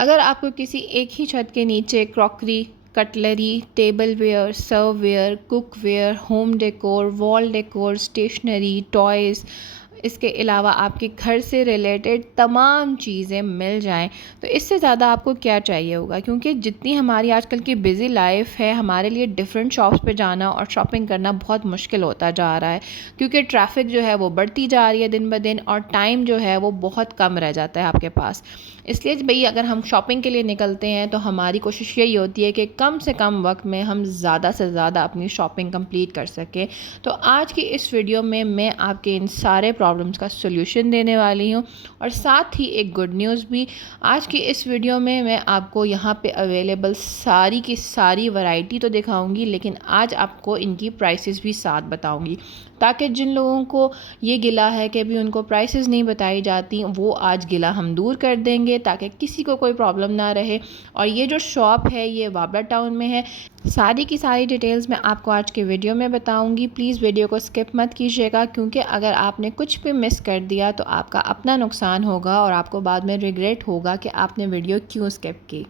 अगर आपको किसी एक ही छत के नीचे crockery, cutlery, tableware, serveware, cookware, home decor, wall decor, stationery, toys, इसके अलावा आपके घर से रिलेटेड तमाम चीज़ें मिल जाएं, तो इससे ज़्यादा आपको क्या चाहिए होगा। क्योंकि जितनी हमारी आजकल की बिज़ी लाइफ है, हमारे लिए डिफरेंट शॉप्स पे जाना और शॉपिंग करना बहुत मुश्किल होता जा रहा है, क्योंकि ट्रैफिक जो है वो बढ़ती जा रही है दिन ब दिन, और टाइम जो है वो बहुत कम रह जाता है आपके पास। इसलिए भाई अगर हम शॉपिंग के लिए निकलते हैं तो हमारी कोशिश यही होती है कि कम से कम वक्त में हम ज़्यादा से ज़्यादा अपनी शॉपिंग कंप्लीट कर सकें। तो आज की इस वीडियो में मैं आपके इन सारे प्रॉब्लम्स का सॉल्यूशन देने वाली हूँ, और साथ ही एक गुड न्यूज़ भी। आज की इस वीडियो में मैं आपको यहाँ पे अवेलेबल सारी की सारी वैरायटी तो दिखाऊंगी, लेकिन आज आपको इनकी प्राइसेस भी साथ बताऊंगी, ताकि जिन लोगों को ये गिला है कि अभी उनको प्राइसेस नहीं बताई जाती, वो आज गिला हम दूर कर देंगे, ताकि किसी को कोई प्रॉब्लम ना रहे। और ये जो शॉप है ये बाबरा टाउन में है। सारी की सारी डिटेल्स मैं आपको आज के वीडियो में बताऊंगी। प्लीज़ वीडियो को स्किप मत कीजिएगा, क्योंकि अगर आपने कुछ भी मिस कर दिया तो आपका अपना नुकसान होगा और आपको बाद में रिग्रेट होगा कि आपने वीडियो क्यों स्किप की।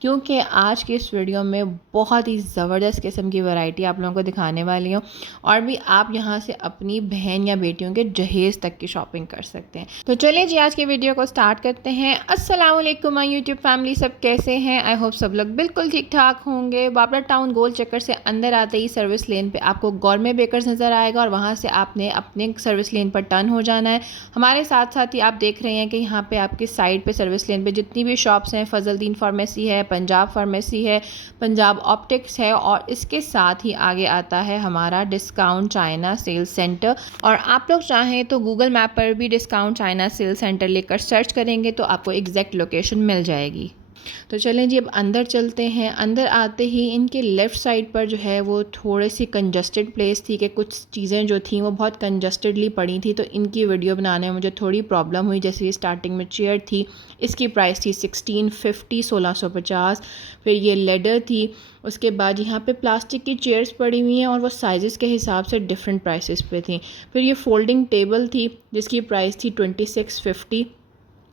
क्योंकि आज की इस वीडियो में बहुत ही ज़बरदस्त किस्म की वैरायटी आप लोगों को दिखाने वाली हूँ, और भी आप यहाँ से अपनी बहन या बेटियों के जहेज़ तक की शॉपिंग कर सकते हैं। तो चलिए जी आज की वीडियो को स्टार्ट करते हैं। अस्सलाम वालेकुम माय यूट्यूब फैमिली, सब कैसे हैं? आई होप सब लोग बिल्कुल ठीक ठाक होंगे। बाबरा टाउन गोल चक्कर से अंदर आते ही सर्विस लेन पे आपको गौरमे बेकर्स नज़र आएगा, और वहाँ से आपने अपने सर्विस लेन पर टर्न हो जाना है। हमारे साथ साथ ही आप देख रहे हैं कि यहाँ पे आपके साइड पे सर्विस लेन पे जितनी भी शॉप्स हैं, फजलदीन फार्मेसी है, पंजाब फार्मेसी है, पंजाब ऑप्टिक्स है, और इसके साथ ही आगे आता है हमारा डिस्काउंट चाइना सेल्स सेंटर। और आप लोग चाहें तो गूगल मैप पर भी डिस्काउंट चाइना सेल्स सेंटर लेकर सर्च करेंगे तो आपको एग्जैक्ट लोकेशन मिल जाएगी। तो चलें जी अब अंदर चलते हैं। अंदर आते ही इनके लेफ़्ट साइड पर जो है वो थोड़ी सी कंजस्टेड प्लेस थी, कि कुछ चीज़ें जो थी वो बहुत कंजस्टेडली पड़ी थी, तो इनकी वीडियो बनाने में मुझे थोड़ी प्रॉब्लम हुई। जैसे स्टार्टिंग में चेयर थी, इसकी प्राइस थी 1650 1650। फिर ये लेदर थी, उसके बाद यहाँ पे प्लास्टिक की चेयर्स पड़ी हुई हैं और वो साइज़ के हिसाब से डिफरेंट प्राइसेस पे थी। फिर ये फोल्डिंग टेबल थी जिसकी प्राइस थी 2650,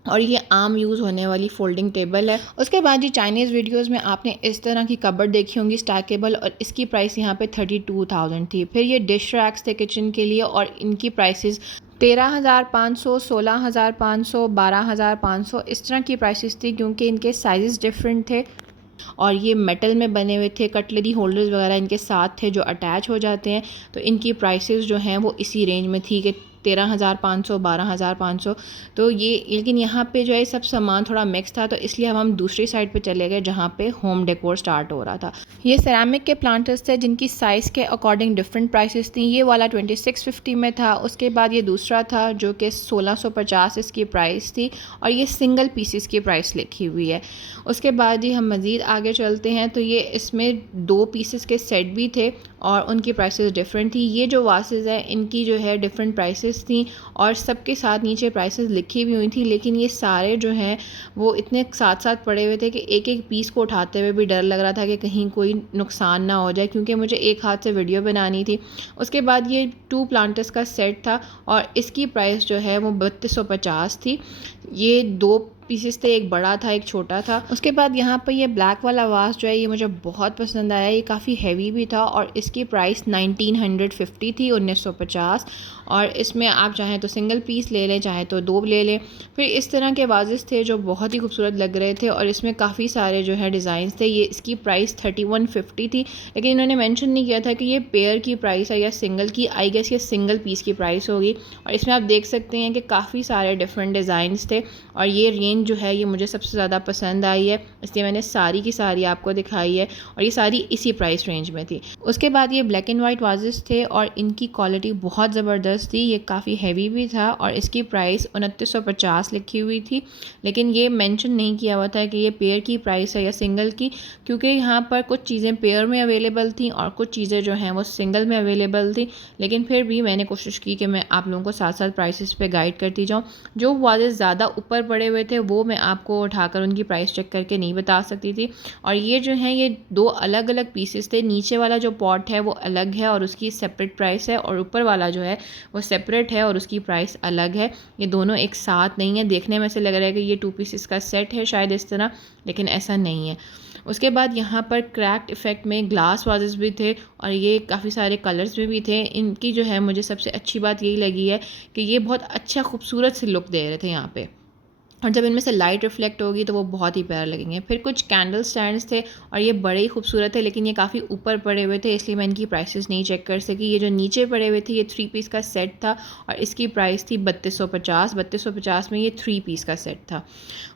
और ये आम यूज़ होने वाली फोल्डिंग टेबल है। उसके बाद ये चाइनीज़ वीडियोस में आपने इस तरह की कबर्ड देखी होंगी स्टैकेबल, और इसकी प्राइस यहाँ पे 32,000 थी। फिर ये डिश रैक्स थे किचन के लिए, और इनकी प्राइसेस 13,500 16,500 12,500 इस तरह की प्राइसेस थी, क्योंकि इनके साइज़ डिफरेंट थे। और ये मेटल में बने हुए थे, कटलरी होल्डर्स वगैरह इनके साथ थे जो अटैच हो जाते हैं। तो इनकी प्राइसेस जो हैं वो इसी रेंज में थी कि 13,500 12,500। तो ये लेकिन यहाँ पे जो है सब सामान थोड़ा मिक्स था, तो इसलिए हम दूसरी साइड पे चले गए जहाँ पे होम डेकोर स्टार्ट हो रहा था। ये सेरामिक के प्लांटर्स थे जिनकी साइज़ के अकॉर्डिंग डिफरेंट प्राइसेस थी। ये वाला 2650 में था। उसके बाद ये दूसरा था जो कि 1650 इसकी प्राइस थी, और ये सिंगल पीसीस की प्राइस लिखी हुई है। उसके बाद ही हम मज़ीद आगे चलते हैं, तो ये इसमें 2 पीसेस के सेट भी थे और उनकी प्राइसेस डिफरेंट थी। ये जो वासेस हैं इनकी जो है डिफरेंट प्राइसेस थी, और सबके साथ नीचे प्राइसेस लिखी भी हुई थी, लेकिन ये सारे जो हैं वो इतने साथ साथ पड़े हुए थे कि एक एक पीस को उठाते हुए भी डर लग रहा था कि कहीं कोई नुकसान ना हो जाए, क्योंकि मुझे एक हाथ से वीडियो बनानी थी। उसके बाद ये 2 प्लांटर्स का सेट था, और इसकी प्राइस जो है वो 3250 थी। ये 2 पीसेस थे, एक बड़ा था एक छोटा था। उसके बाद यहाँ पर ये ब्लैक वाला वास जो है ये मुझे बहुत पसंद आया। ये काफ़ी हैवी भी था, और इसकी प्राइस 1950 थी 1950। और इसमें आप चाहें तो सिंगल पीस ले लें, चाहे तो 2 ले लें। फिर इस तरह के वाजेस थे जो बहुत ही खूबसूरत लग रहे थे, और इसमें काफ़ी सारे जो है डिज़ाइंस थे। ये इसकी प्राइस 3150 थी, लेकिन इन्होंने मेंशन नहीं किया था कि ये पेयर की प्राइस है या सिंगल की। आई गेस ये सिंगल पीस की प्राइस होगी। और इसमें आप देख सकते हैं कि काफ़ी सारे डिफरेंट डिज़ाइंस थे, और ये रेंज जो है ये मुझे सबसे ज़्यादा पसंद आई है, इसलिए मैंने सारी की सारी आपको दिखाई है, और ये सारी इसी प्राइस रेंज में थी। उसके बाद ये ब्लैक एंड वाइट वाजेस थे, और इनकी क्वालिटी बहुत ज़बरदस्त थी। ये काफ़ी हैवी भी था, और इसकी प्राइस 2950 लिखी हुई थी, लेकिन ये मेंशन नहीं किया हुआ था कि ये पेयर की प्राइस है या सिंगल की, क्योंकि यहाँ पर कुछ चीज़ें पेयर में अवेलेबल थी और कुछ चीज़ें जो हैं वो सिंगल में अवेलेबल थी। लेकिन फिर भी मैंने कोशिश की कि मैं आप लोगों को साथ साथ प्राइसेस पे गाइड करती जाऊँ। जो वाजेस ज़्यादा ऊपर पड़े हुए थे वो मैं आपको उठाकर उनकी प्राइस चेक करके नहीं बता सकती थी। और ये जो हैं ये 2 अलग अलग पीसेस थे। नीचे वाला जो पॉट है वो अलग है और उसकी सेपरेट प्राइस है, और ऊपर वाला जो है वो सेपरेट है और उसकी प्राइस अलग है। ये दोनों एक साथ नहीं है। देखने में से लग रहा है कि ये 2 पीसेस का सेट है शायद इस तरह, लेकिन ऐसा नहीं है। उसके बाद यहाँ पर क्रैक्ड इफ़ेक्ट में ग्लास वाजेस भी थे और ये काफ़ी सारे कलर्स में भी थे। इनकी जो है मुझे सबसे अच्छी बात यही लगी है कि ये बहुत अच्छा खूबसूरत से लुक दे रहे थे यहाँ पे, और जब इनमें से लाइट रिफ्लेक्ट होगी तो वो बहुत ही प्यारे लगेंगे। फिर कुछ कैंडल स्टैंड्स थे और ये बड़े ही खूबसूरत थे, लेकिन ये काफ़ी ऊपर पड़े हुए थे, इसलिए मैं इनकी प्राइसेस नहीं चेक कर सकी। ये जो नीचे पड़े हुए थे ये 3 पीस का सेट था और इसकी प्राइस थी 3250 में ये 3 पीस का सेट था।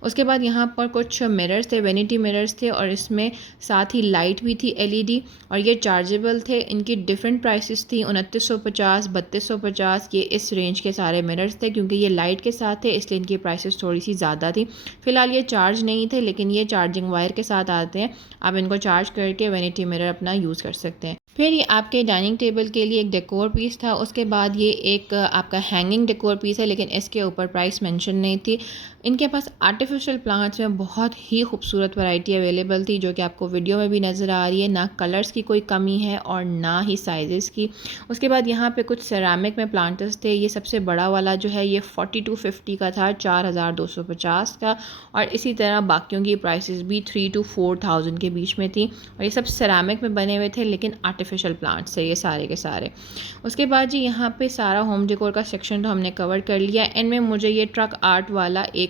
उसके बाद यहाँ पर कुछ मिरर्स थे, वेनिटी मिरर्स थे, और इसमें साथ ही लाइट भी थी LED, और ये चार्जेबल थे। इनकी डिफरेंट प्राइसेस थी 2950, 3250, ये इस रेंज के सारे मिरर्स थे। क्योंकि ये लाइट के साथ थे इसलिए इनकी प्राइसेस थोड़ी सी ज़्यादा थी। फ़िलहाल ये चार्ज नहीं थे, लेकिन ये चार्जिंग वायर के साथ आते हैं, आप इनको चार्ज करके वेनिटी मिरर अपना यूज़ कर सकते हैं। फिर ये आपके डाइनिंग टेबल के लिए एक डेकोर पीस था। उसके बाद ये एक आपका हैंगिंग डेकोर पीस है, लेकिन इसके ऊपर प्राइस मेंशन नहीं थी। इनके पास आर्टिफिशियल प्लांट्स में बहुत ही खूबसूरत वैरायटी अवेलेबल थी, जो कि आपको वीडियो में भी नज़र आ रही है। ना कलर्स की कोई कमी है और ना ही साइज़ेस की। उसके बाद यहाँ पे कुछ सेरामिक में प्लांटर्स थे। ये सबसे बड़ा वाला जो है ये 4250 का था, 4250 का, और इसी तरह बाकियों की प्राइसेस भी 3 to 4000 के बीच में थी। और ये सब सेरामिक में बने हुए थे, लेकिन आर्टिफिशियल प्लांट्स थे ये सारे के सारे। उसके बाद जी यहाँ पे सारा होम डेकोर का सेक्शन तो हमने कवर कर लिया। एंड में मुझे ये ट्रक आर्ट वाला एक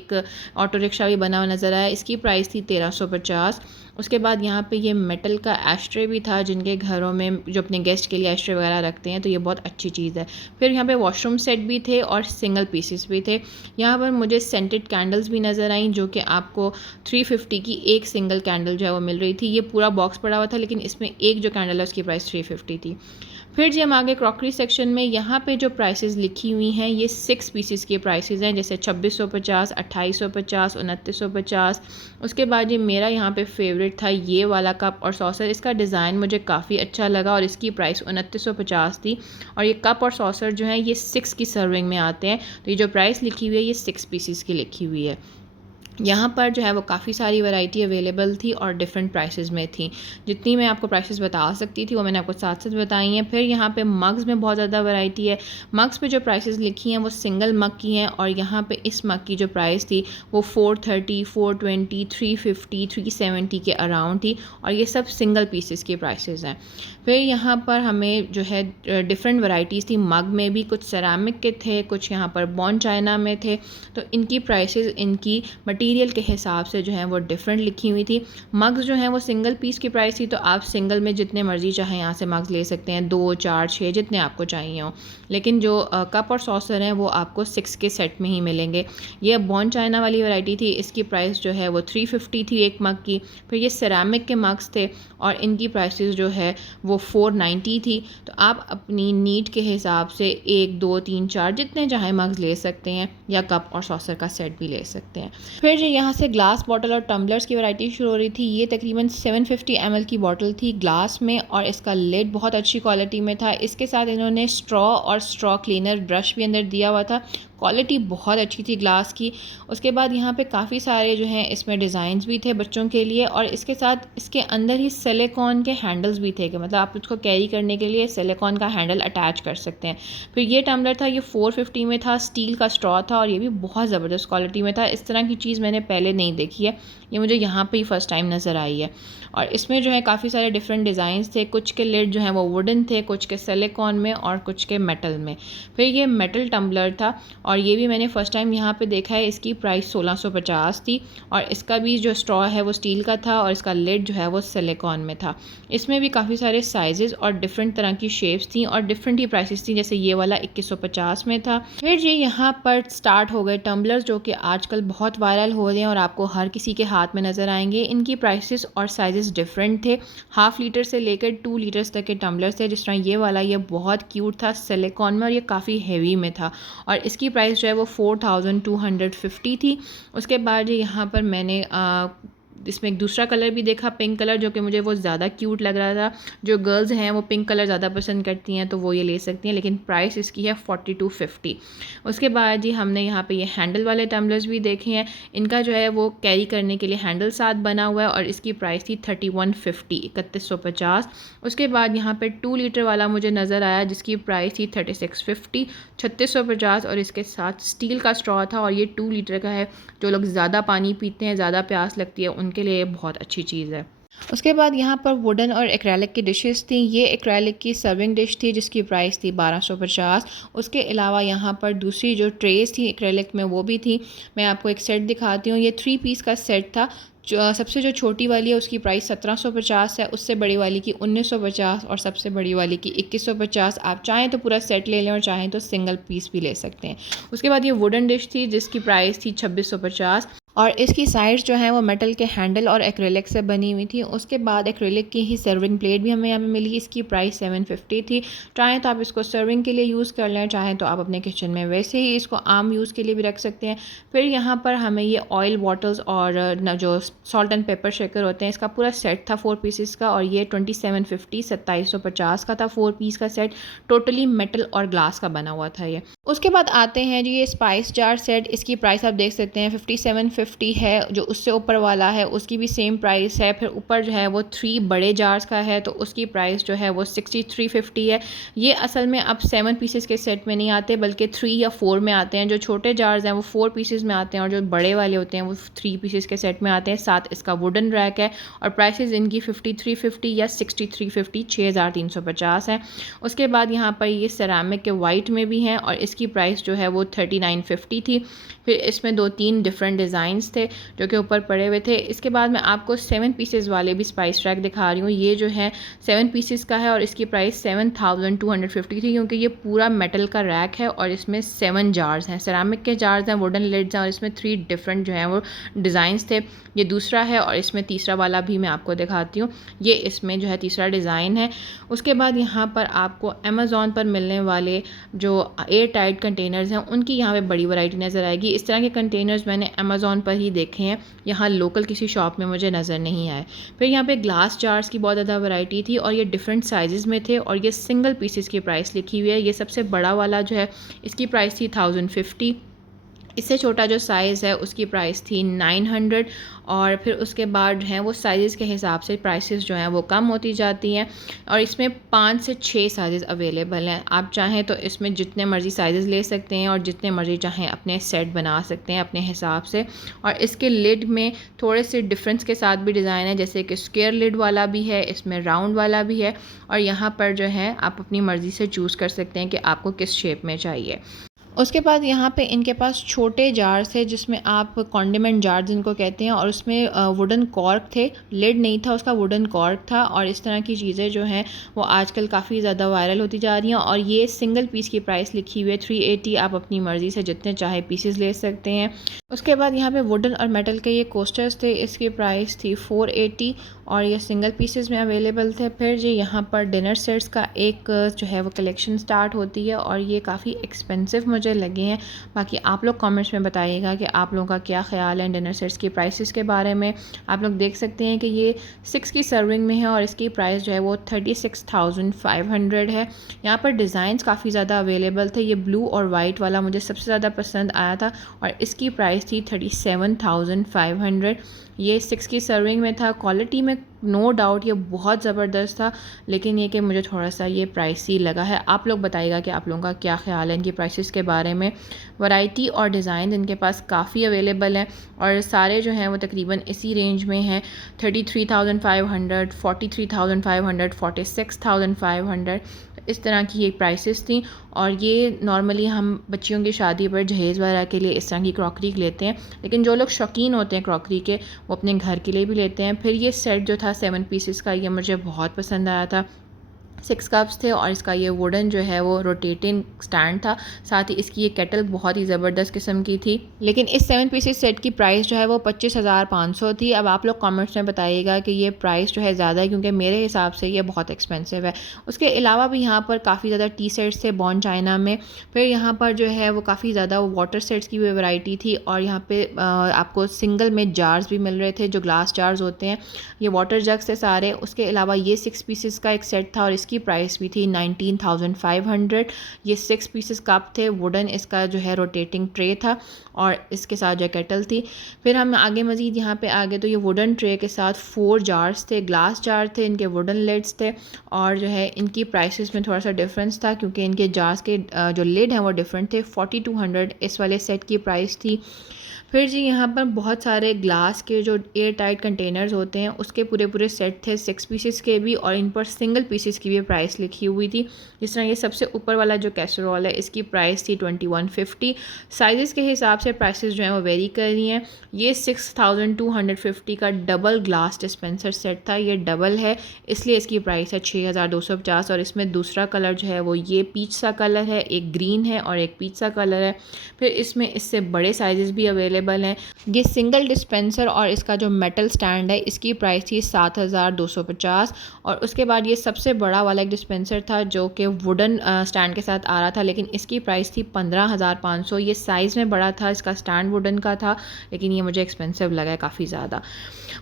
ऑटो रिक्शा भी बना हुआ नज़र आया। इसकी प्राइस थी 1350। उसके बाद यहाँ पे ये मेटल का एस्ट्रे भी था, जिनके घरों में जो अपने गेस्ट के लिए एस्ट्रे वगैरह रखते हैं, तो ये बहुत अच्छी चीज़ है। फिर यहाँ पे वॉशरूम सेट भी थे और सिंगल पीसेस भी थे। यहाँ पर मुझे सेंटेड कैंडल्स भी नज़र आई, जो कि आपको 350 की एक सिंगल कैंडल जो है वो मिल रही थी। ये पूरा बॉक्स पड़ा हुआ था, लेकिन इसमें एक जो कैंडल है उसकी प्राइस 350 थी। फिर जी हम आगे क्रॉकरी सेक्शन में, यहाँ पे जो प्राइसेस लिखी हुई हैं ये 6 पीसेस की प्राइसेस हैं, जैसे 2650, 2850, 2950। उसके बाद ये मेरा यहाँ पे फेवरेट था ये वाला कप और सॉसर। इसका डिज़ाइन मुझे काफ़ी अच्छा लगा और इसकी प्राइस 2950 थी। और ये कप और सॉसर जो है ये 6 की सर्विंग में आते हैं, तो ये जो प्राइस लिखी हुई है ये 6 पीसेस की लिखी हुई है। यहाँ पर जो है वो काफ़ी सारी वैरायटी अवेलेबल थी और डिफरेंट प्राइसेस में थी। जितनी मैं आपको प्राइसेस बता सकती थी वो मैंने आपको साथ साथ बताई हैं। फिर यहाँ पे मग्स में बहुत ज़्यादा वैरायटी है। मग्स पे जो प्राइसेस लिखी हैं वो सिंगल मग की हैं, और यहाँ पे इस मग की जो प्राइस थी वो 430, 420, 350, 370 के अराउंड थी, और ये सब सिंगल पीसेस की प्राइसेस हैं। फिर यहाँ पर हमें जो है डिफरेंट वैरायटीज़ थी। मग में भी कुछ सेरामिक के थे, कुछ यहाँ पर बॉन चाइना में थे, तो इनकी प्राइसेस इनकी मटेरियल के हिसाब से जो है वो डिफरेंट लिखी हुई थी। मग्स जो हैं वो सिंगल पीस की प्राइस थी, तो आप सिंगल में जितने मर्जी चाहें यहाँ से मग्स ले सकते हैं, 2, 4, 6 जितने आपको चाहिए हो। लेकिन जो कप और सॉसर हैं वो आपको 6 के सेट में ही मिलेंगे। ये बॉन चाइना वाली वैरायटी थी, इसकी प्राइस जो है वो 350 थी एक मग की। फिर ये सेरामिक के मग्स थे और इनकी प्राइसेस जो है वो 490 थी। तो आप अपनी नीड के हिसाब से 1, 2, 3, 4 जितने चाहे मग्स ले सकते हैं, या कप और सॉसर का सेट भी ले सकते हैं। फिर जो यहाँ से ग्लास बॉटल और टम्बलर्स की वैरायटी शुरू हो रही थी। ये तकरीबन 750 ml की बॉटल थी ग्लास में, और इसका लिड बहुत अच्छी क्वालिटी में था। इसके साथ इन्होंने स्ट्रॉ और स्ट्रॉ क्लीनर ब्रश भी अंदर दिया हुआ था। क्वालिटी बहुत अच्छी थी ग्लास की। उसके बाद यहाँ पे काफ़ी सारे जो हैं इसमें डिज़ाइंस भी थे बच्चों के लिए, और इसके साथ इसके अंदर ही सिलिकॉन के हैंडल्स भी थे, कि मतलब आप उसको कैरी करने के लिए सिलिकॉन का हैंडल अटैच कर सकते हैं। फिर ये टम्बलर था, ये 450 में था, स्टील का स्ट्रॉ था, और ये भी बहुत ज़बरदस्त क्वालिटी में था। इस तरह की चीज़ मैंने पहले नहीं देखी है, ये मुझे यहाँ पे ही फ़र्स्ट टाइम नज़र आई है। और इसमें जो है काफ़ी सारे डिफरेंट डिज़ाइंस थे। कुछ के लिड जो हैं वो वुडन थे, कुछ के सिलिकॉन में और कुछ के मेटल में। फिर ये मेटल टम्बलर था, और ये भी मैंने फ़र्स्ट टाइम यहाँ पे देखा है। इसकी प्राइस 1650 थी, और इसका भी जो स्ट्रॉ है वो स्टील का था, और इसका लिड जो है वो सिलिकॉन में था। इसमें भी काफ़ी सारे साइज़ेस और डिफरेंट तरह की शेप्स थी, और डिफरेंट ही प्राइसेस थी। जैसे ये वाला 2150 में था। फिर ये यहाँ पर स्टार्ट हो गए टम्बलर्स, जो कि आजकल बहुत वायरल हो रहे हैं और आपको हर किसी के हाथ में नज़र आएंगे। इनकी प्राइसेस और साइजेस डिफरेंट थे। 1/2 लीटर से लेकर 2 लीटर्स तक के टम्बलर्स थे। जिस तरह ये वाला, ये बहुत क्यूट था, सिलिकॉन में, और ये काफ़ी हैवी में था, और इसकी प्राइस जो है वो 4250 थी। उसके बाद यहाँ पर मैंने इसमें एक दूसरा कलर भी देखा, पिंक कलर, जो कि मुझे वो ज़्यादा क्यूट लग रहा था। जो गर्ल्स हैं वो पिंक कलर ज़्यादा पसंद करती हैं तो वो ये ले सकती हैं, लेकिन प्राइस इसकी है 4250। उसके बाद जी हमने यहाँ पे ये हैंडल वाले टम्बलर्स भी देखे हैं। इनका जो है वो कैरी करने के लिए हैंडल साथ बना हुआ है और इसकी प्राइस थी 3150, 3150। उसके बाद यहाँ पे 2 लीटर वाला मुझे नज़र आया जिसकी प्राइस थी 3650, 3650, और इसके साथ स्टील का स्ट्रॉ था और ये 2 लीटर का है। जो लोग ज़्यादा पानी पीते हैं, ज़्यादा प्यास लगती है, उनके लिए बहुत अच्छी चीज़ है। उसके बाद यहाँ पर वुडन और एक्रेलिक की डिशेस थी। ये एक्रेलिक की सर्विंग डिश थी जिसकी प्राइस थी 1250। उसके अलावा यहाँ पर दूसरी जो ट्रेस थी एक्रेलिक में वो भी थी। मैं आपको एक सेट दिखाती हूँ। ये 3 पीस का सेट था। सबसे जो छोटी वाली है उसकी प्राइस 1750 है, उससे बड़ी वाली की 1950 और सबसे बड़ी वाली की 2150। आप चाहें तो पूरा सेट ले लें और चाहें तो सिंगल पीस भी ले सकते हैं। उसके बाद ये वुडन डिश थी जिसकी प्राइस थी 2650 और इसकी साइड्स जो है वो मेटल के हैंडल और एक्रेलिक से बनी हुई थी। उसके बाद एक्रेलिक की ही सर्विंग प्लेट भी हमें यहाँ पे मिली। इसकी प्राइस 750 थी। चाहें तो आप इसको सर्विंग के लिए यूज़ कर लें, चाहें तो आप अपने किचन में वैसे ही इसको आम यूज़ के लिए भी रख सकते हैं। फिर यहाँ पर हमें ये ऑयल बॉटल्स और जो सॉल्ट एंड पेपर शेकर होते हैं इसका पूरा सेट था 4 पीसेस का, और ये 2750, 2750 का था 4 पीस का सेट। टोटली मेटल और ग्लास का बना हुआ था ये। उसके बाद आते हैं जी ये स्पाइस जार सेट। इसकी प्राइस आप देख सकते हैं 5750 है। जो उससे ऊपर वाला है उसकी भी सेम प्राइस है। फिर ऊपर जो है वो 3 बड़े जार्स का है तो उसकी प्राइस जो है वो 6350 है। ये असल में अब 7 पीसेस के सेट में नहीं आते बल्कि 3 या 4 में आते हैं। जो छोटे जार्स हैं वो 4 पीसेस में आते हैं और जो बड़े वाले होते हैं वो 3 पीसेस के सेट में आते हैं। साथ इसका वुडन रैक है और प्राइसेस इनकी 5350 या 6350, 6350 है। उसके बाद यहाँ पर ये सेरामिक के वाइट में भी हैं और इसकी प्राइस जो है वो 3950 थी। फिर इसमें 2-3 डिफरेंट डिज़ाइंस थे जो कि ऊपर पड़े हुए थे। इसके बाद मैं आपको 7 पीसेस वाले भी स्पाइस रैक दिखा रही हूँ। ये जो है 7 पीसेस का है और इसकी प्राइस 7250 थी, क्योंकि ये पूरा मेटल का रैक है और इसमें 7 जार्स हैं, सेरामिक के जार्स हैं, वुडन लिड्स हैं और इसमें 3 डिफरेंट जो हैं वो डिज़ाइंस थे। ये दूसरा है और इसमें तीसरा वाला भी मैं आपको दिखाती हूँ। ये इसमें जो है तीसरा डिज़ाइन है। उसके बाद यहाँ पर आपको अमेज़ॉन पर मिलने वाले जो एयर टाइट कंटेनर्स हैं उनकी यहाँ पे बड़ी वैरायटी नज़र आएगी। इस तरह के कंटेनर्स मैंने अमेज़ॉन पर ही देखे हैं, यहाँ लोकल किसी शॉप में मुझे नज़र नहीं आए। फिर यहाँ पे ग्लास जार्स की बहुत ज़्यादा वैरायटी थी और ये डिफरेंट साइज़ में थे और ये सिंगल पीसेस की प्राइस लिखी हुई है। ये सबसे बड़ा वाला जो है इसकी प्राइस थी 1050। इससे छोटा जो साइज़ है उसकी प्राइस थी 900 और फिर उसके बाद हैं वो साइज़ के हिसाब से प्राइसेस जो हैं वो कम होती जाती हैं और इसमें 5 से 6 साइज़ अवेलेबल हैं। आप चाहें तो इसमें जितने मर्ज़ी साइज़ ले सकते हैं और जितने मर्ज़ी चाहें अपने सेट बना सकते हैं अपने हिसाब से। और इसके लिड में थोड़े से डिफरेंस के साथ भी डिज़ाइन है, जैसे कि स्क्वायर लिड वाला भी है, इसमें राउंड वाला भी है और यहाँ पर जो है आप अपनी मर्ज़ी से चूज़ कर सकते हैं कि आपको किस शेप में चाहिए। उसके बाद यहाँ पे इनके पास छोटे जार्स थे जिसमें आप कॉन्डिमेंट जार जिनको कहते हैं और उसमें वुडन कॉर्क थे, लिड नहीं था उसका, वुडन कॉर्क था। और इस तरह की चीज़ें जो हैं वो आजकल काफ़ी ज़्यादा वायरल होती जा रही हैं और ये सिंगल पीस की प्राइस लिखी हुई है 380। आप अपनी मर्ज़ी से जितने चाहे पीसेस ले सकते हैं। उसके बाद यहाँ पे वुडन और मेटल के ये कोस्टर्स थे, इसकी प्राइस थी 480 और ये सिंगल पीसेस में अवेलेबल थे। फिर जी यहाँ पर डिनर सेट्स का एक जो है वो कलेक्शन स्टार्ट होती है और ये काफ़ी एक्सपेंसिव मुझे लगे हैं। बाकी आप लोग कमेंट्स में बताइएगा कि आप लोगों का क्या ख्याल है डिनर सेट्स की प्राइसेस के बारे में। आप लोग देख सकते हैं कि ये 6 की सर्विंग में है और इसकी प्राइस जो है वो 36,500 है। यहाँ पर डिज़ाइंस काफ़ी ज़्यादा अवेलेबल थे। ये ब्लू और वाइट वाला मुझे सबसे ज़्यादा पसंद आया था और इसकी प्राइस थी 37,500। ये 6 की सर्विंग में था। क्वालिटी में नो डाउट ये बहुत ज़बरदस्त था, लेकिन ये कि मुझे थोड़ा सा ये प्राइसी लगा है। आप लोग बताइएगा कि आप लोगों का क्या ख्याल है इनकी प्राइसेस के बारे में। वैरायटी और डिज़ाइन इनके पास काफ़ी अवेलेबल हैं और सारे जो हैं वो तकरीबन इसी रेंज में हैं, 33,500, 43,500, 46,500, इस तरह की ये प्राइसेस थी। और ये नॉर्मली हम बच्चियों की शादी पर जहेज़ वगैरह के लिए इस तरह की क्रॉकरी लेते हैं, लेकिन जो लोग शौकीन होते हैं क्रॉकरी के वो अपने घर के लिए भी लेते हैं। फिर ये सेट जो था 7 पीसेस का, ये मुझे बहुत पसंद आया था। 6 कप्स थे और इसका ये वुडन जो है वो रोटेटिंग स्टैंड था। साथ ही इसकी ये केटल बहुत ही ज़बरदस्त किस्म की थी। लेकिन इस 7 पीसेस सेट की प्राइस जो है वो 25,500 थी। अब आप लोग कमेंट्स में बताइएगा कि ये प्राइस जो है ज़्यादा है, क्योंकि मेरे हिसाब से ये बहुत एक्सपेंसिव है। उसके अलावा भी यहाँ पर काफ़ी ज़्यादा टी सेट्स थे बॉन चाइना में। फिर यहाँ पर जो है वो काफ़ी ज़्यादा वाटर सेट्स की भी वैरायटी थी और यहाँ पे आपको सिंगल में जार्स भी मिल रहे थे, जो ग्लास जार्स होते हैं। ये वाटर जग्स थे सारे। उसके अलावा ये 6 पीसेस का एक सेट था और इसकी प्राइस भी थी 19,500। ये 6 पीसेस कप थे, वुडन इसका जो है रोटेटिंग ट्रे था और इसके साथ जो केटल थी। फिर हम आगे मज़ीद यहाँ पे आ गए तो ये वुडन ट्रे के साथ 4 जार्स थे, ग्लास जार थे, इनके वुडन लिड्स थे और जो है इनकी प्राइसेस में थोड़ा सा डिफरेंस था, क्योंकि इनके जार्स के जो लिड हैं वो डिफरेंट थे। 4200 इस वाले सेट की प्राइस थी। फिर जी यहाँ पर बहुत सारे ग्लास के जो एयर टाइट कंटेनर्स होते हैं उसके पूरे पूरे सेट थे, 6 पीसेस के भी, और इन पर सिंगल पीसेस की भी प्राइस लिखी हुई थी। जिस तरह ये सबसे ऊपर वाला जो कैसरोल है इसकी प्राइस थी 2150। साइज़ के हिसाब से प्राइसेस जो हैं वो वेरी कर रही हैं। ये 6250 का डबल ग्लास डिस्पेंसर सेट था। ये डबल है इसलिए इसकी प्राइस है 6250 और इसमें दूसरा कलर जो है वो ये पीच सा कलर है, एक ग्रीन है और एक पीच सा कलर है। फिर इसमें इससे बड़े साइज़ भी अवेलेबल हैं। ये सिंगल डिस्पेंसर और इसका जो मेटल स्टैंड है इसकी प्राइस थी 7250। और उसके बाद ये सबसे बड़ा वाला एक डिस्पेंसर था जो कि वुडन स्टैंड के साथ आ रहा था, लेकिन इसकी प्राइस थी 15,500। ये साइज़ में बड़ा था, इसका स्टैंड वुडन का था, लेकिन ये मुझे एक्सपेंसिव लगा है काफ़ी ज़्यादा।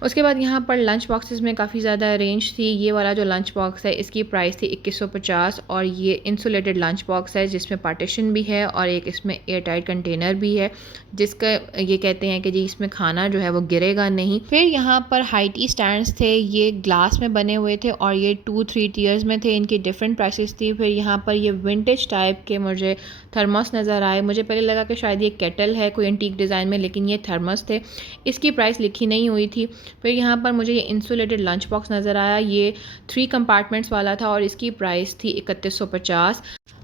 उसके बाद यहाँ पर लंच बॉक्सेस में काफ़ी ज़्यादा रेंज थी। ये वाला जो लंच बॉक्स है इसकी प्राइस थी 2150 और ये इंसुलेटेड लंच बॉक्स है जिसमें पार्टीशन भी है और एक इसमें एयर टाइट कंटेनर भी है, जिसका ये कहते हैं कि जी इसमें खाना जो है वो गिरेगा नहीं। फिर यहाँ पर हाई टी स्टैंड्स थे, ये ग्लास में बने हुए थे और ये 2-3 टीयर्स में थे, इनकी डिफरेंट प्राइसेस थी। फिर यहाँ पर ये विंटेज टाइप के मुझे थर्मस नज़र आए। मुझे पहले लगा कि शायद ये केटल है कोई एंटीक डिज़ाइन में, लेकिन ये थर्मस थे, इसकी प्राइस लिखी नहीं हुई थी। फिर यहाँ पर मुझे ये इंसुलेटेड लंच बॉक्स नज़र आया, ये 3 कंपार्टमेंट्स वाला था और इसकी प्राइस थी 3150।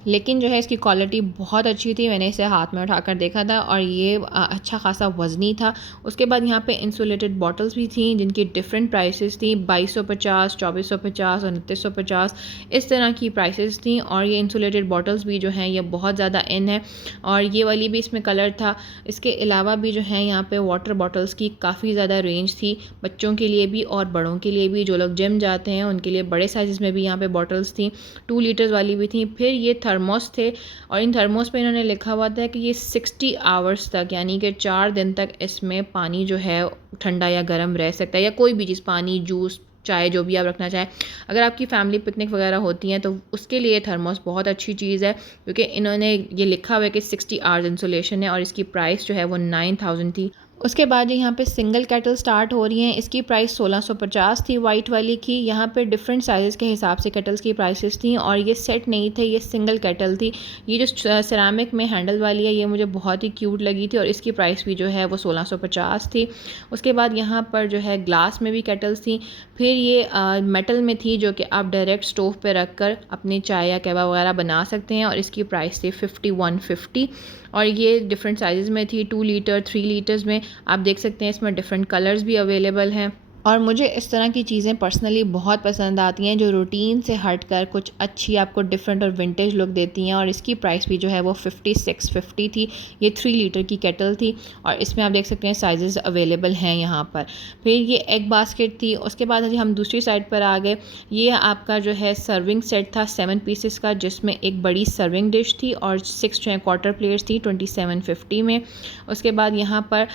लेकिन जो है इसकी क्वालिटी बहुत अच्छी थी, मैंने इसे हाथ में उठाकर देखा था और ये अच्छा खासा वज़नी था। उसके बाद यहाँ पे इंसुलेटेड बॉटल्स भी थी जिनकी डिफरेंट प्राइसेस थी, 2250, 2450 और 2950 इस तरह की प्राइसेस थी। और ये इंसुलेटेड बॉटल्स भी जो हैं ये बहुत ज़्यादा इन है और ये वाली भी इसमें कलर था। इसके अलावा भी जो है यहाँ पे वाटर बॉटल्स की काफ़ी ज़्यादा रेंज थी, बच्चों के लिए भी और बड़ों के लिए भी। जो लोग जिम जाते हैं उनके लिए बड़े साइज़ में भी यहाँ पे बॉटल्स थी, 2 लीटर्स वाली भी थी। फिर ये थर्मोस थे और इन थर्मोस पे इन्होंने लिखा हुआ था कि ये 60 आवर्स तक, यानी कि 4 दिन तक इसमें पानी जो है ठंडा या गर्म रह सकता है, या कोई भी चीज़, पानी, जूस, चाय, जो भी आप रखना चाहें। अगर आपकी फैमिली पिकनिक वगैरह होती हैं तो उसके लिए थर्मोस बहुत अच्छी चीज़ है, क्योंकि इन्होंने ये लिखा हुआ है कि 60 आवर्स इंसुलेशन है और इसकी प्राइस जो है वो 9000 थी। उसके बाद यहाँ पे सिंगल केटल स्टार्ट हो रही हैं, इसकी प्राइस 1650 थी वाइट वाली की। यहाँ पे डिफरेंट साइज़ के हिसाब से केटल्स की प्राइसेस थी और ये सेट नहीं थे, ये सिंगल केटल थी। ये जो सिरामिक में हैंडल वाली है ये मुझे बहुत ही क्यूट लगी थी और इसकी प्राइस भी जो है वो 1650 थी। उसके बाद यहाँ पर जो है ग्लास में भी केटल्स थी। फिर ये मेटल में थी जो कि आप डायरेक्ट स्टोव पे रख कर अपनी चाय या कहवा वगैरह बना सकते हैं और इसकी प्राइस थी 5150। और ये डिफरेंट साइज़ में थी, 2 लीटर, 3 लीटर्स में। आप देख सकते हैं इसमें डिफरेंट कलर्स भी अवेलेबल हैं। और मुझे इस तरह की चीज़ें पर्सनली बहुत पसंद आती हैं जो रूटीन से हटकर कुछ अच्छी आपको डिफरेंट और विंटेज लुक देती हैं। और इसकी प्राइस भी जो है वो 5650 थी। ये 3 लीटर की केटल थी और इसमें आप देख सकते हैं साइजेस अवेलेबल हैं यहाँ पर। फिर ये एग बास्केट थी। उसके बाद हम दूसरी साइड पर आ गए। ये आपका जो है सर्विंग सेट था 7 पीसेस का, जिसमें एक बड़ी सर्विंग डिश थी और 6 जो है क्वार्टर प्लेट्स थी 2750 में। उसके बाद यहाँ पर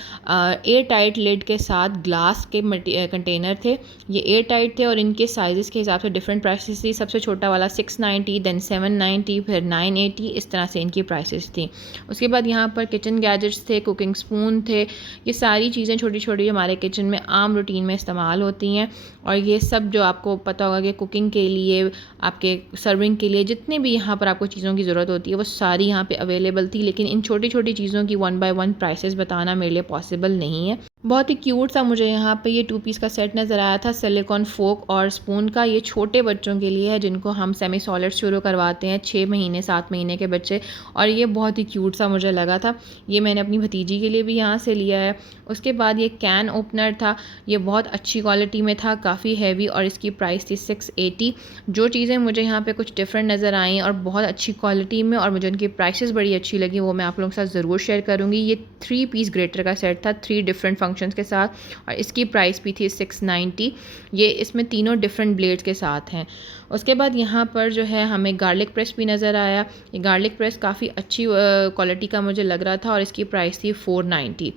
एयर टाइट लिड के साथ ग्लास के कंटेनर थे, ये एयर टाइट थे और इनके साइज़ के हिसाब से डिफरेंट प्राइसेस थी। सबसे छोटा वाला 690, देन 790, फिर 980, इस तरह से इनकी प्राइसेस थी। उसके बाद यहाँ पर किचन गैजेट्स थे, कुकिंग स्पून थे। ये सारी चीज़ें छोटी छोटी हमारे किचन में आम रूटीन में इस्तेमाल होती हैं और ये सब जो आपको पता होगा कि कुकिंग के लिए, आपके सर्विंग के लिए जितनी भी यहाँ पर आपको चीज़ों की ज़रूरत होती है वो सारी यहाँ पर अवेलेबल थी। लेकिन इन छोटी छोटी चीज़ों की 1 बाय 1 प्राइसेस बताना मेरे लिए पॉसिबल नहीं है। बहुत ही क्यूट सा मुझे यहाँ पे ये 2 पीस का सेट नज़र आया था सिलिकॉन फोक और स्पून का। ये छोटे बच्चों के लिए है जिनको हम सेमी सॉलिड शुरू करवाते हैं, 6 महीने 7 महीने के बच्चे, और ये बहुत ही क्यूट सा मुझे लगा था। ये मैंने अपनी भतीजी के लिए भी यहाँ से लिया है। उसके बाद ये कैन ओपनर था, ये बहुत अच्छी क्वालिटी में था, काफ़ी हैवी, और इसकी प्राइस थी 680। जो चीज़ें मुझे यहाँ पर कुछ डिफरेंट नज़र आई और बहुत अच्छी क्वालिटी में और मुझे उनकी प्राइसेस बड़ी अच्छी लगी, वो मैं आप लोगों के साथ ज़रूर शेयर करूँगी। ये 3 पीस ग्रेटर का सेट था, 3 डिफरेंट फंक्शंस के साथ, और इसकी प्राइस भी थी 690। ये इसमें तीनों डिफरेंट ब्लेड्स के साथ हैं। उसके बाद यहाँ पर जो है हमें गार्लिक प्रेस भी नज़र आया। ये गार्लिक प्रेस काफ़ी अच्छी क्वालिटी का मुझे लग रहा था और इसकी प्राइस थी 490।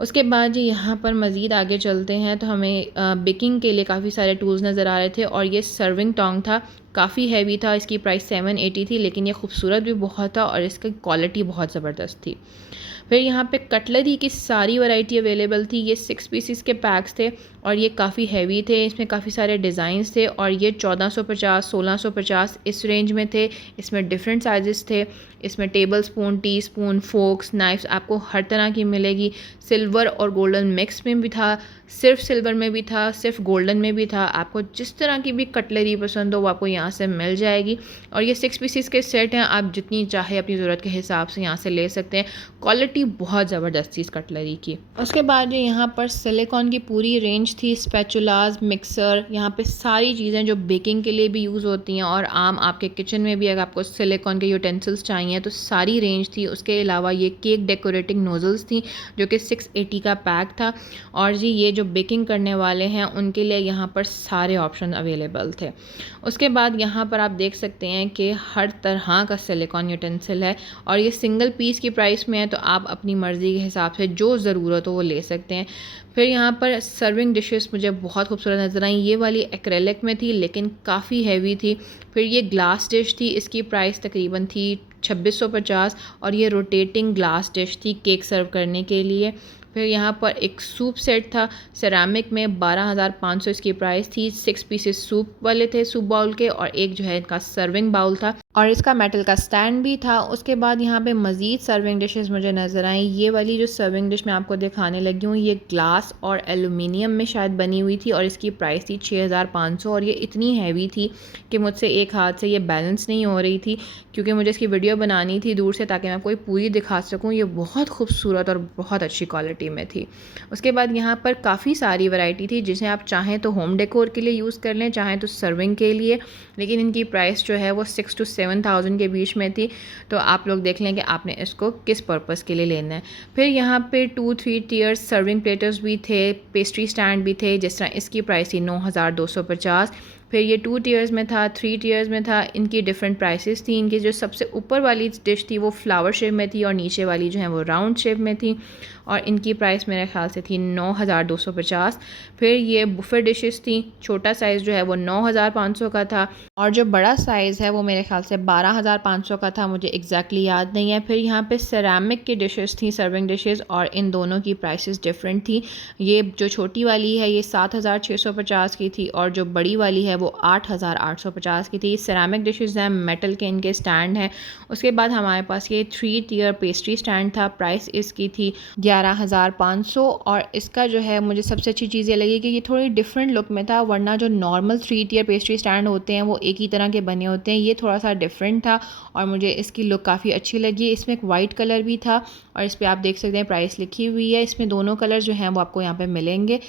उसके बाद जी यहाँ पर मज़ीद आगे चलते हैं तो हमें बेकिंग के लिए काफ़ी सारे टूल्स नज़र आ रहे थे, और ये सर्विंग टोंग था, काफ़ी हैवी था, इसकी प्राइस 780 थी, लेकिन ये खूबसूरत भी बहुत था और इसकी क्वालिटी बहुत ज़बरदस्त थी। फिर यहाँ पे कटलरी की सारी वैरायटी अवेलेबल थी। ये 6 पीसेस के पैक्स थे और ये काफ़ी हैवी थे, इसमें काफ़ी सारे डिज़ाइंस थे, और ये 1450 1650 इस रेंज में थे। इसमें डिफरेंट साइज़ेस थे। इसमें tablespoon, teaspoon, forks, knifes आपको हर तरह की मिलेगी। सिल्वर और गोल्डन मिक्स में भी था, सिर्फ सिल्वर में भी था, सिर्फ गोल्डन में भी था। आपको जिस तरह की भी कटलरी पसंद हो वो आपको यहाँ से मिल जाएगी। और ये 6 पीसेस के सेट हैं, आप जितनी चाहे अपनी ज़रूरत के हिसाब से यहाँ से ले सकते हैं। क्वालिटी बहुत ज़बरदस्त थी इस कटलरी की। उसके बाद ये यहाँ पर सिलिकॉन की पूरी रेंज थी, स्पैचुलास, मिक्सर, यहाँ पे सारी चीज़ें जो बेकिंग के लिए भी यूज़ होती हैं और आम आपके किचन में भी अगर आपको सिलिकॉन के यूटेंसिल्स चाहिए तो सारी रेंज थी। उसके अलावा ये केक डेकोरेटिंग नोज़ल्स थी जो कि 680 का पैक था। और जी ये जो बेकिंग करने वाले हैं उनके लिए यहाँ पर सारे ऑप्शन अवेलेबल थे। उसके बाद यहाँ पर आप देख सकते हैं कि हर तरह का सिलिकॉन यूटेंसिल है, और ये सिंगल पीस की प्राइस में है, तो आप अपनी मर्ज़ी के हिसाब से जो ज़रूरत हो वो ले सकते हैं। फिर यहाँ पर सर्विंग डिशेस मुझे बहुत खूबसूरत नज़र आई। ये वाली एक्रेलिक में थी लेकिन काफ़ी हैवी थी। फिर ये ग्लास डिश थी, इसकी प्राइस तकरीबन थी 2650, और ये रोटेटिंग ग्लास डिश थी केक सर्व करने के लिए। फिर यहाँ पर एक सूप सेट था सेरामिक में, 12500 इसकी प्राइस थी। 6 पीसेस सूप वाले थे, सूप बाउल के, और एक जो है इनका सर्विंग बाउल था, और इसका मेटल का स्टैंड भी था। उसके बाद यहाँ पे मज़ीद सर्विंग डिशेस मुझे नज़र आई। ये वाली जो सर्विंग डिश मैं आपको दिखाने लगी हूँ ये ग्लास और एलुमिनियम में शायद बनी हुई थी, और इसकी प्राइस थी 6500, और ये इतनी हैवी थी कि मुझसे एक हाथ से ये बैलेंस नहीं हो रही थी, क्योंकि मुझे इसकी वीडियो बनानी थी दूर से ताकि मैं आपको पूरी दिखा सकूँ। ये बहुत खूबसूरत और बहुत अच्छी क्वालिटी में थी। उसके बाद यहाँ पर काफ़ी सारी वैरायटी थी, जिसे आप चाहें तो होम डेकोर के लिए यूज़ कर लें, चाहें तो सर्विंग के लिए, लेकिन इनकी प्राइस जो है वो 6 to 7000 के बीच में थी। तो आप लोग देख लें कि आपने इसको किस पर्पज़ के लिए लेना है। फिर यहाँ पे 2-3 टीयर्स सर्विंग प्लेटर्स भी थे, पेस्ट्री स्टैंड भी थे, जिस तरह इसकी प्राइस थी 9250। फिर ये 2 टीयर्स में था, 3 टीयर्स में था, इनकी डिफरेंट प्राइसेस थी। इनकी जो सबसे ऊपर वाली डिश थी वो फ्लावर शेप में थी, और नीचे वाली जो है वो राउंड शेप में थी, और इनकी प्राइस मेरे ख्याल से थी 9250। फिर ये बुफे डिशेस थी, छोटा साइज़ जो है वो 9500 का था, और जो बड़ा साइज़ है वो मेरे ख्याल से 12500 का था, मुझे एग्जैक्टली याद नहीं है। फिर यहाँ पे सेरामिक की डिशेस थी, सर्विंग डिशेस, और इन दोनों की प्राइसेस डिफरेंट थी। ये जो छोटी वाली है ये 7650 की थी, और जो बड़ी वाली है वो 8850 की थी। सेरामिक डिशेस हैं, मेटल के इनके स्टैंड हैं। उसके बाद हमारे पास ये 3 टीयर पेस्ट्री स्टैंड था, प्राइस इसकी थी 11500, और इसका जो है मुझे सबसे अच्छी चीज़ ये लगी कि ये थोड़ी डिफरेंट लुक में था, वरना जो नॉर्मल 3 टीयर पेस्ट्री स्टैंड होते हैं वो एक ही तरह के बने होते हैं, ये थोड़ा सा डिफरेंट था और मुझे इसकी लुक काफ़ी अच्छी लगी। इसमें एक वाइट कलर भी था, और इस पर आप देख सकते हैं प्राइस लिखी हुई है। इसमें दोनों कलर जो हैं वो आपको यहाँ पे मिलेंगे।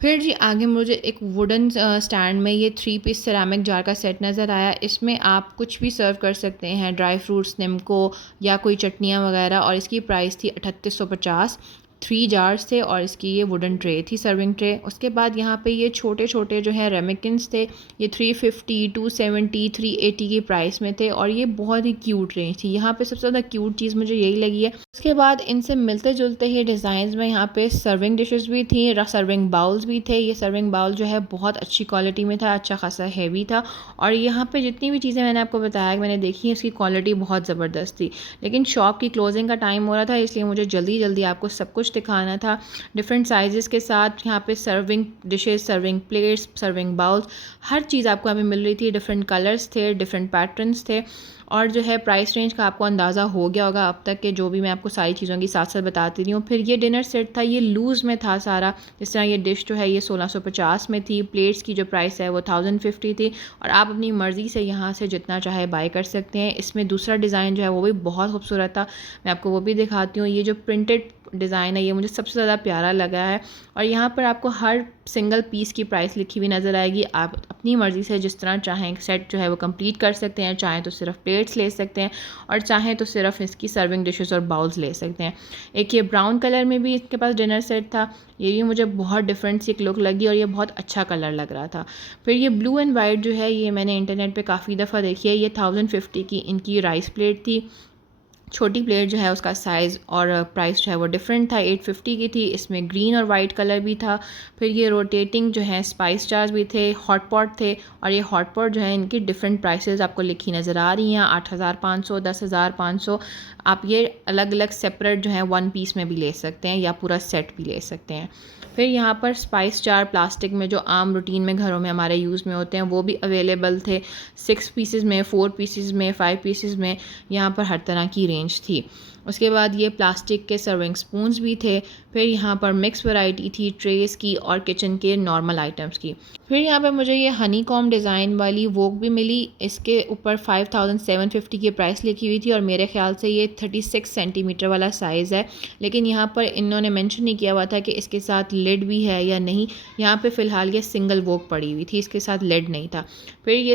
फिर जी आगे मुझे एक वुडन स्टैंड में ये 3 पीस सेरामिक जार का सेट नज़र आया। इसमें आप कुछ भी सर्व कर सकते हैं, ड्राई फ्रूट्स, निम्को या कोई चटनियाँ वगैरह, और इसकी प्राइस थी 3850। 3 जार्स थे, और इसकी ये वुडन ट्रे थी, सर्विंग ट्रे। उसके बाद यहाँ पे ये छोटे छोटे जो है रेमिकिन्स थे, ये 350, 270, 380 की प्राइस में थे, और ये बहुत ही क्यूट रेंज थी। यहाँ पे सबसे ज़्यादा क्यूट चीज़ मुझे यही लगी है। उसके बाद इनसे मिलते जुलते ही डिज़ाइन में यहाँ पे सर्विंग डिशेस भी थी, सर्विंग बाउल्स भी थे। ये सर्विंग बाउल जो है बहुत अच्छी क्वालिटी में था, अच्छा खासा हैवी था, और यहाँ पे जितनी भी चीज़ें मैंने आपको बताया कि मैंने देखी इसकी क्वालिटी बहुत ज़बरदस्त थी। लेकिन शॉप की क्लोजिंग का टाइम हो रहा था, इसलिए मुझे जल्दी जल्दी आपको सब कुछ दिखाना था डिफरेंट साइज़ के साथ। यहाँ पे serving dishes, serving plates, serving bowls, हर चीज़ आपको यहाँ पे मिल रही थी। डिफरेंट कलर्स थे, डिफरेंट पैटर्न्स थे, और जो है प्राइस रेंज का आपको अंदाज़ा हो गया होगा अब तक के जो भी मैं आपको सारी चीज़ों की साथ साथ बताती रही हूँ। फिर ये डिनर सेट था, ये लूज़ में था सारा। जिस तरह ये डिश जो है ये 1650 में थी। प्लेट्स की जो प्राइस है वो 1050 थी, और आप अपनी मर्ज़ी से यहाँ से जितना चाहे बाय कर सकते हैं। इसमें दूसरा डिज़ाइन जो है वो भी बहुत खूबसूरत था, मैं आपको वो भी दिखाती हूँ। ये जो प्रिंटेड डिज़ाइन है ये मुझे सबसे ज़्यादा प्यारा लगा है, और यहाँ पर आपको हर सिंगल पीस की प्राइस लिखी हुई नज़र आएगी। आप अपनी मर्ज़ी से जिस तरह चाहें सेट जो है वो कंप्लीट कर सकते हैं। चाहें तो सिर्फ प्लेट्स ले सकते हैं, और चाहें तो सिर्फ इसकी सर्विंग डिशेस और बाउल्स ले सकते हैं। एक ये ब्राउन कलर में भी इसके पास डिनर सेट था, ये भी मुझे बहुत डिफरेंट सी एक लुक लगी, और ये बहुत अच्छा कलर लग रहा था। फिर ये ब्लू एंड वाइट जो है ये मैंने इंटरनेट पे काफ़ी दफ़ा देखी है। ये 1050 की इनकी राइस प्लेट थी। छोटी प्लेट जो है उसका साइज़ और प्राइस जो है वो डिफरेंट था, 850 की थी। इसमें ग्रीन और वाइट कलर भी था। फिर ये रोटेटिंग जो है स्पाइस जार्स भी थे, हॉट पॉट थे, और ये हॉट पॉट जो है इनकी डिफरेंट प्राइसेस आपको लिखी नज़र आ रही हैं। 8500, 10500। आप ये अलग अलग सेपरेट जो है वन पीस में भी ले सकते हैं, या पूरा सेट भी ले सकते हैं। फिर यहाँ पर स्पाइस जार प्लास्टिक में जो आम रूटीन में घरों में हमारे यूज़ में होते हैं वो भी अवेलेबल थे, 6 पीसेस में, 4 पीसेस में, 5 पीसेस में। यहाँ पर हर तरह की रेंज थी। उसके बाद ये प्लास्टिक के सर्विंग स्पून्स भी थे। फिर यहाँ पर मिक्स वैरायटी थी ट्रेस की और किचन के नॉर्मल आइटम्स की। फिर यहाँ पे मुझे ये हनी कॉम डिज़ाइन वाली वोक भी मिली। इसके ऊपर 5750 की प्राइस लिखी हुई थी, और मेरे ख्याल से ये 36 सेंटीमीटर वाला साइज़ है। लेकिन यहाँ पर इन्होंने मेंशन नहीं किया हुआ था कि इसके साथ लिड भी है या नहीं। यहाँ पे फ़िलहाल ये सिंगल वोक पड़ी हुई थी, इसके साथ लिड नहीं था। फिर ये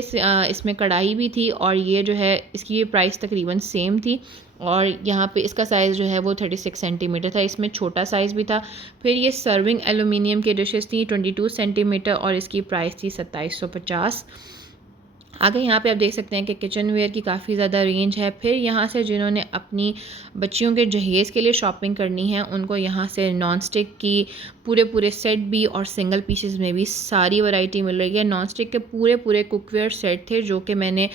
इसमें कढ़ाई भी थी, और ये जो है इसकी ये प्राइस तकरीबन सेम थी, और यहाँ पे इसका साइज़ जो है वो 36 सेंटीमीटर था। इसमें छोटा साइज़ भी था। फिर ये सर्विंग एलुमिनियम की डिशेस थी 22 सेंटीमीटर, और इसकी प्राइस थी 2750। आगे यहाँ पे आप देख सकते हैं कि किचन वेयर की काफ़ी ज़्यादा रेंज है। फिर यहाँ से जिन्होंने अपनी बच्चियों के जहेज़ के लिए शॉपिंग करनी है उनको यहाँ से नॉन स्टिक की पूरे सेट भी और सिंगल पीसेस में भी सारी वैरायटी मिल रही है। नॉन स्टिक के पूरे कुकवेयर सेट थे जो कि मैंने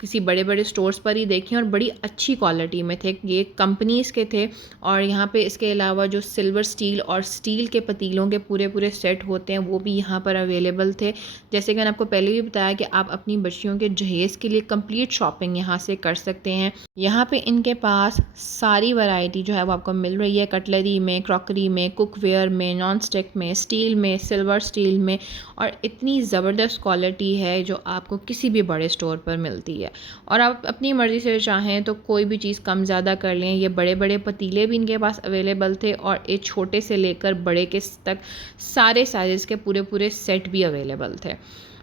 किसी बड़े बड़े स्टोर्स पर ही देखे और बड़ी अच्छी क्वालिटी में थे। ये कंपनीज़ के थे। और यहाँ पे इसके अलावा जो सिल्वर स्टील और स्टील के पतीलों के पूरे सेट होते हैं वो भी यहाँ पर अवेलेबल थे। जैसे कि मैंने आपको पहले भी बताया कि आप अपनी बच्चियों के जहेज़ के लिए कंप्लीट शॉपिंग यहाँ से कर सकते हैं। यहाँ पे इनके पास सारी वैरायटी जो है वो आपको मिल रही है, कटलरी में, क्रॉकरी में, कुकवेयर में, नॉन स्टिक में, स्टील में, सिल्वर स्टील में, और इतनी ज़बरदस्त क्वालिटी है जो आपको किसी भी बड़े स्टोर पर मिलती है। और आप अपनी मर्ज़ी से चाहें तो कोई भी चीज़ कम ज़्यादा कर लें। ये बड़े बड़े पतीले भी इनके पास अवेलेबल थे, और एक छोटे से लेकर बड़े के तक सारे साइज़ के पूरे सेट भी अवेलेबल थे।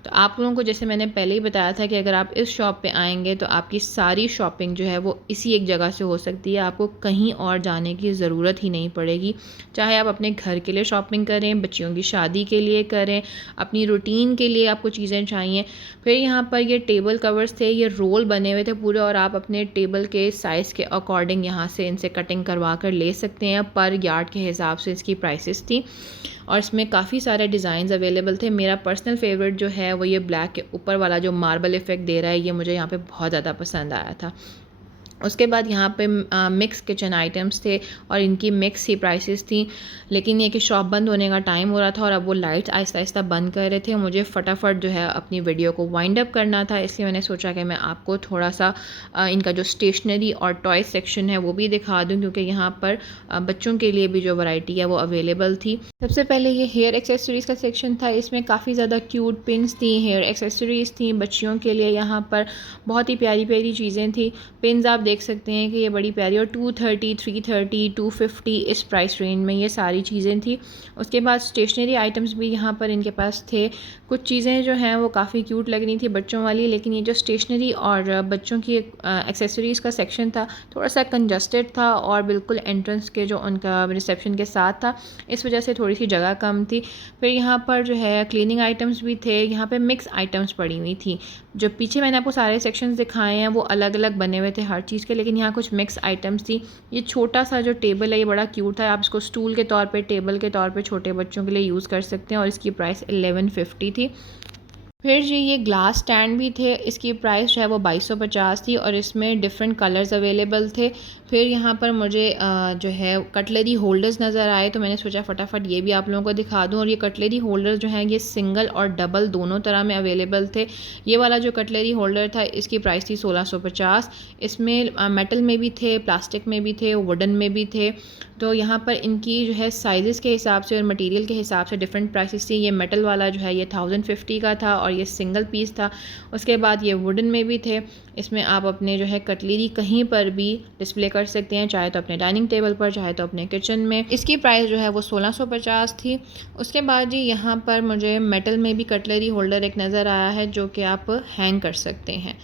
तो आप लोगों को जैसे मैंने पहले ही बताया था कि अगर आप इस शॉप पे आएंगे तो आपकी सारी शॉपिंग जो है वो इसी एक जगह से हो सकती है। आपको कहीं और जाने की ज़रूरत ही नहीं पड़ेगी। चाहे आप अपने घर के लिए शॉपिंग करें, बच्चियों की शादी के लिए करें, अपनी रूटीन के लिए आपको चीज़ें चाहिए। फिर यहाँ पर ये टेबल कवर्स थे, ये रोल बने हुए थे पूरे, और आप अपने टेबल के साइज़ के अकॉर्डिंग यहाँ से इनसे कटिंग करवा कर ले सकते हैं। पर यार्ड के हिसाब से इसकी प्राइसेस थी, और इसमें काफ़ी सारे डिज़ाइंस अवेलेबल थे। मेरा पर्सनल फेवरेट जो है वो ये ब्लैक के ऊपर वाला जो मार्बल इफ़ेक्ट दे रहा है, ये मुझे यहाँ पे बहुत ज़्यादा पसंद आया था। उसके बाद यहाँ पे मिक्स किचन आइटम्स थे, और इनकी मिक्स ही प्राइसेस थी। लेकिन ये कि शॉप बंद होने का टाइम हो रहा था और अब वो लाइट्स आहिस्ता आहिस्ता बंद कर रहे थे। मुझे फटाफट जो है अपनी वीडियो को वाइंड अप करना था, इसलिए मैंने सोचा कि मैं आपको थोड़ा सा इनका जो स्टेशनरी और टॉय सेक्शन है वो भी दिखा दूँ, क्योंकि यहाँ पर बच्चों के लिए भी जो वैरायटी है वो अवेलेबल थी। सबसे पहले ये हेयर एक्सेसरीज़ का सेक्शन था। इसमें काफ़ी ज़्यादा क्यूट पिन्स थी, हेयर एक्सेसरीज़ थी बच्चियों के लिए। यहाँ पर बहुत ही प्यारी प्यारी चीज़ें थी। पिन्स आप देख सकते हैं कि ये बड़ी प्यारी, और 230, 330, 250 इस प्राइस रेंज में ये सारी चीज़ें थी। उसके बाद स्टेशनरी आइटम्स भी यहाँ पर इनके पास थे। कुछ चीज़ें जो हैं वो काफ़ी क्यूट लग रही थी बच्चों वाली, लेकिन ये जो स्टेशनरी और बच्चों की एक्सेसरीज़ का सेक्शन था थोड़ा सा कंजस्टेड था, और बिल्कुल एंट्रेंस के जो उनका रिसेप्शन के साथ था, इस वजह से थोड़ी सी जगह कम थी। फिर यहाँ पर जो है क्लीनिंग आइटम्स भी थे। यहाँ पर मिक्स आइटम्स पड़ी हुई थी। जो पीछे मैंने आपको सारे सेक्शंस दिखाए हैं वो अलग अलग बने हुए थे हर चीज़ के, लेकिन यहाँ कुछ मिक्स आइटम्स थी। ये छोटा सा जो टेबल है ये बड़ा क्यूट था। आप इसको स्टूल के तौर पे, टेबल के तौर पे छोटे बच्चों के लिए यूज़ कर सकते हैं, और इसकी प्राइस 1150 थी। फिर जी ये ग्लास स्टैंड भी थे, इसकी प्राइस जो है वो 2250 थी और इसमें डिफरेंट कलर्स अवेलेबल थे। फिर यहाँ पर मुझे जो है कटलरी होल्डर्स नज़र आए, तो मैंने सोचा फटाफट ये भी आप लोगों को दिखा दूँ। और ये कटलरी होल्डर्स जो हैं ये सिंगल और डबल दोनों तरह में अवेलेबल थे। ये वाला जो कटलरी होल्डर था इसकी प्राइस थी 1650। इसमें मेटल में भी थे, प्लास्टिक में भी थे, वुडन में भी थे। तो यहाँ पर इनकी जो है साइज़ के हिसाब से और मटेरियल के हिसाब से डिफरेंट प्राइसेस थी। ये मेटल वाला जो है ये 1050 का था और ये सिंगल पीस था। उसके बाद ये वुडन में भी थे। इसमें आप अपने जो है कटलरी कहीं पर भी डिस्प्ले कर सकते हैं, चाहे तो अपने डाइनिंग टेबल पर, चाहे तो अपने किचन में। इसकी प्राइस जो है वो 1650 थी। उसके बाद जी यहाँ पर मुझे मेटल में भी कटलरी होल्डर एक नज़र आया है जो कि आप हैंग कर सकते हैं।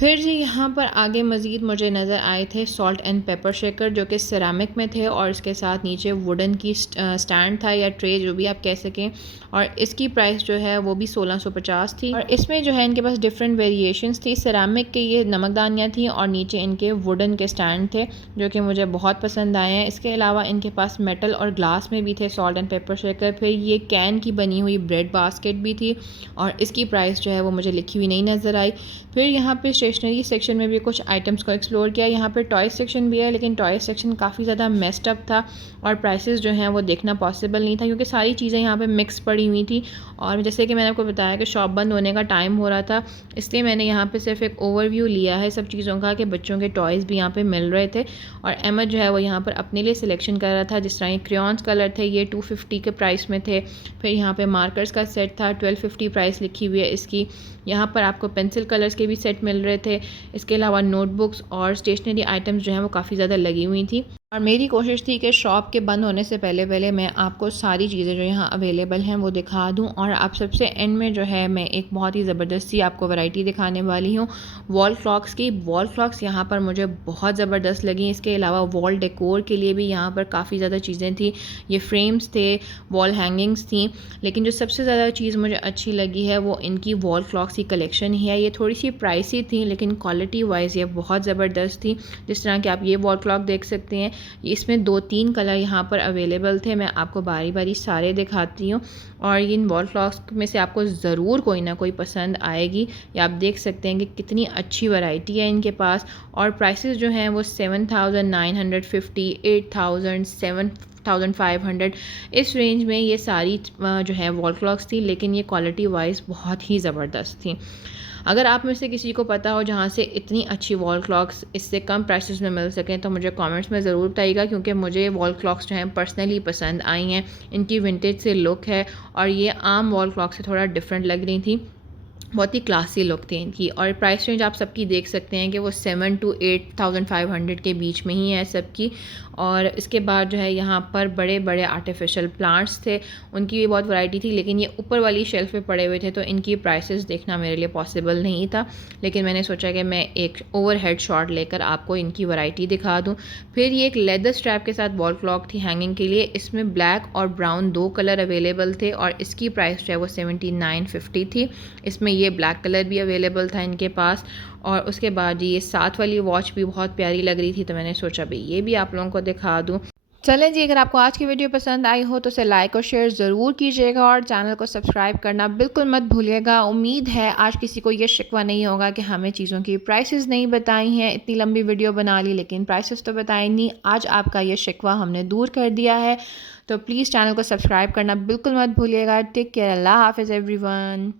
फिर जी यहाँ पर आगे मज़ीद मुझे नज़र आए थे सॉल्ट एंड पेपर शेकर, जो कि सिरामिक में थे और इसके साथ नीचे वुडन की स्टैंड था या ट्रे जो भी आप कह सकें। और इसकी प्राइस जो है वो भी 1650 थी। और इसमें जो है इनके पास डिफरेंट वेरिएशंस थी। सिरामिक के ये नमकदानियाँ थी और नीचे इनके वुडन के स्टैंड थे जो कि मुझे बहुत पसंद आए हैं। इसके अलावा इनके पास मेटल और ग्लास में भी थे सॉल्ट एंड पेपर शेकर। फिर ये कैन की बनी हुई ब्रेड बास्केट भी थी और इसकी प्राइस जो है वो मुझे लिखी हुई नहीं नज़र आई। फिर यहाँ पे स्टेशनरी सेक्शन में भी कुछ आइटम्स को एक्सप्लोर किया। यहाँ पे टॉय सेक्शन भी है, लेकिन टॉय सेक्शन काफ़ी ज़्यादा मेस्ड अप था और प्राइसेस जो हैं वो देखना पॉसिबल नहीं था क्योंकि सारी चीज़ें यहाँ पे मिक्स पड़ी हुई थी। और जैसे कि मैंने आपको बताया कि शॉप बंद होने का टाइम हो रहा था, इसलिए मैंने यहाँ पे सिर्फ एक ओवरव्यू लिया है सब चीज़ों का कि बच्चों के टॉयज़ भी यहाँ पर मिल रहे थे। और अहमद जो है वो यहाँ पर अपने लिए सिलेक्शन कर रहा था। जिस तरह ये क्रेयॉन्स कलर थे ये 250 के प्राइस में थे। फिर यहाँ पर मार्कर्स का सेट था, 1250 प्राइस लिखी हुई है इसकी। यहाँ पर आपको पेंसिल कलर्स के भी सेट मिल रहे थे। इसके अलावा नोटबुक्स और स्टेशनरी आइटम्स जो हैं वो काफ़ी ज़्यादा लगी हुई थी। और मेरी कोशिश थी कि शॉप के बंद होने से पहले पहले मैं आपको सारी चीज़ें जो यहाँ अवेलेबल हैं वो दिखा दूँ। और आप सबसे एंड में जो है मैं एक बहुत ही ज़बरदस्त सी आपको वैरायटी दिखाने वाली हूँ वॉल क्लॉक्स की। वॉल क्लॉक्स यहाँ पर मुझे बहुत ज़बरदस्त लगी। इसके अलावा वॉल डेकोर के लिए भी यहाँ पर काफ़ी ज़्यादा चीज़ें थी। ये फ्रेम्स थे, वॉल हैंगिंग्स थी, लेकिन जो सबसे ज़्यादा चीज़ मुझे अच्छी लगी है वो इनकी वॉल क्लॉक्स की कलेक्शन ही है। ये थोड़ी सी प्राइसी थी लेकिन क्वालिटी वाइज ये बहुत ज़बरदस्त थी। जिस तरह कि आप ये वॉल क्लॉक देख सकते हैं, इसमें 2-3 कलर यहाँ पर अवेलेबल थे। मैं आपको बारी बारी सारे दिखाती हूँ और इन वॉल क्लॉक्स में से आपको ज़रूर कोई ना कोई पसंद आएगी। या आप देख सकते हैं कि कितनी अच्छी वैरायटी है इनके पास। और प्राइसेस जो हैं वो 7950, 8000, 7500 इस रेंज में ये सारी जो है वॉल क्लॉक्स थी, लेकिन ये क्वालिटी वाइज बहुत ही ज़बरदस्त थी। अगर आप में से किसी को पता हो जहाँ से इतनी अच्छी वॉल क्लॉक्स इससे कम प्राइसेस में मिल सकें तो मुझे कमेंट्स में ज़रूर बताइएगा, क्योंकि मुझे वॉल क्लॉक्स जो हैं पर्सनली पसंद आई हैं। इनकी विंटेज से लुक है और ये आम वॉल क्लॉक से थोड़ा डिफरेंट लग रही थी। बहुत ही क्लासी लुक थी इनकी। और प्राइस रेंज आप सबकी देख सकते हैं कि वो 7 to 8500 के बीच में ही है सबकी। और इसके बाद जो है यहाँ पर बड़े बड़े आर्टिफिशियल प्लांट्स थे, उनकी भी बहुत वैरायटी थी, लेकिन ये ऊपर वाली शेल्फ पे पड़े हुए थे तो इनकी प्राइसेस देखना मेरे लिए पॉसिबल नहीं था। लेकिन मैंने सोचा कि मैं एक ओवरहेड शॉट लेकर आपको इनकी वैरायटी दिखा दूँ। फिर ये एक लेदर स्ट्रैप के साथ वॉल क्लॉक थी हैंगिंग के लिए। इसमें ब्लैक और ब्राउन 2 कलर अवेलेबल थे और इसकी प्राइस जो है वो 7950 थी। इसमें ये ब्लैक कलर भी अवेलेबल था इनके पास। और उसके बाद ये साथ वाली वॉच भी बहुत प्यारी लग रही थी, तो मैंने सोचा भाई ये भी आप लोगों को दिखा दूँ। चलें जी, अगर आपको आज की वीडियो पसंद आई हो तो उसे लाइक और शेयर ज़रूर कीजिएगा और चैनल को सब्सक्राइब करना बिल्कुल मत भूलिएगा। उम्मीद है आज किसी को ये शिकवा नहीं होगा कि हमें चीज़ों की प्राइसेस नहीं बताई हैं। इतनी लंबी वीडियो बना ली लेकिन प्राइसेस तो बताई नहीं। आज आपका ये शिकवा हमने दूर कर दिया है, तो प्लीज़ चैनल को सब्सक्राइब करना बिल्कुल मत भूलिएगा। टेक केयर, अल्लाह हाफ़िज़ एवरीवन।